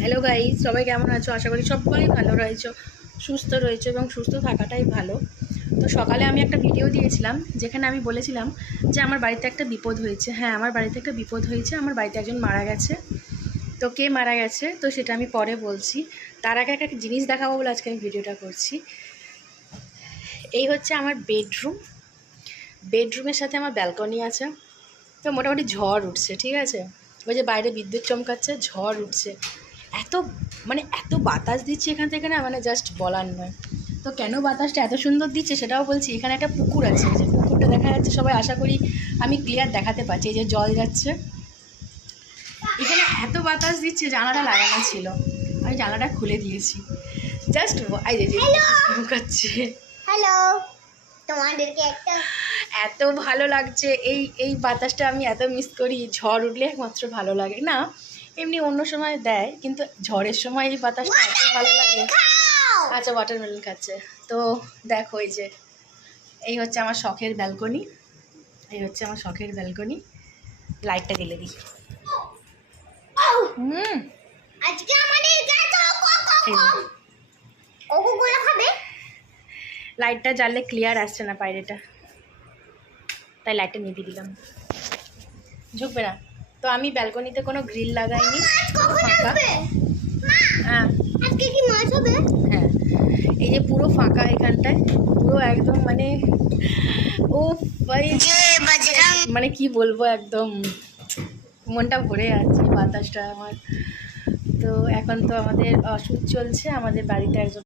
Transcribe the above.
Hello guys, সবাই কেমন আছো? আশা করি সবাই ভালো রয়েছো, সুস্থ রয়েছো এবং সুস্থ থাকাটাই ভালো। তো সকালে আমি একটা ভিডিও দিয়েছিলাম যেখানে আমি বলেছিলাম যে আমার বাড়িতে একটা বিপদ হয়েছে। হ্যাঁ, আমার বাড়িতে একটা বিপদ হয়েছে, আমার বাড়িতে একজন মারা গেছে। তো কে মারা গেছে তো সেটা আমি পরে বলছি। তার আগে একটা জিনিস দেখাবো বলে আজকে আমি ভিডিওটা করছি। এই হচ্ছে আমার বেডরুমের সাথে আমার ব্যালকনি আছে। তো মোটামুটি ঝড় উঠছে, ঠিক আছে। ওই যে বাইরে বিদ্যুৎ চমকাচ্ছে, ঝড় উঠছে, এত এত বাতাস দিচ্ছে এখান থেকে, না মানে জাস্ট বলার নয়। তো কেন বাতাসটা এত সুন্দর দিচ্ছে সেটাও বলছি। এখানে একটা পুকুর আছে, যে পুকুরটা দেখা যাচ্ছে, সবাই আশা করি আমি ক্লিয়ার দেখাতে পারছি। এই যে জল যাচ্ছে, এখানে এত বাতাস দিচ্ছে, জানালা লাগানো ছিল, আমি জানালাটা খুলে দিয়েছি। জাস্ট এই যে চমকাচ্ছে। হ্যালো, তোমাদেরকে একটা এত ভালো লাগছে এই বাতাসটা, আমি এত মিস করি। ঝড় উঠলে একমাত্র ভালো লাগে না, এমনি অন্য সময় দেয়, কিন্তু ঝড়ের সময় এই বাতাসটা এত ভালো লাগে। আচ্ছা, ওয়াটারমেলন খাচ্ছে। তো দেখো, এই হচ্ছে আমার শখের ব্যালকনি, লাইটটা জ্বেলে দিই। আজকে আমাদের ওগুলো খাবে। লাইটটা জ্বাললে ক্লিয়ার আসছে না বাইরেটা, তাই লাইটটা নিভিয়ে দিলাম, ঝুঁকবে না। তো আমি ব্যালকনিতে কোনো গ্রিল লাগাইনি, ফাঁকা। হ্যাঁ, আজকে কি মাছ হবে? হ্যাঁ, এই যে পুরো ফাঁকা এখানটায়, পুরো একদম ও ভাই, কি বলবো, একদম মনটা ভরে আছে বাতাসটা আমার। তো এখন তো আমাদের ওষুধ চলছে, আমাদের বাড়িতে একজন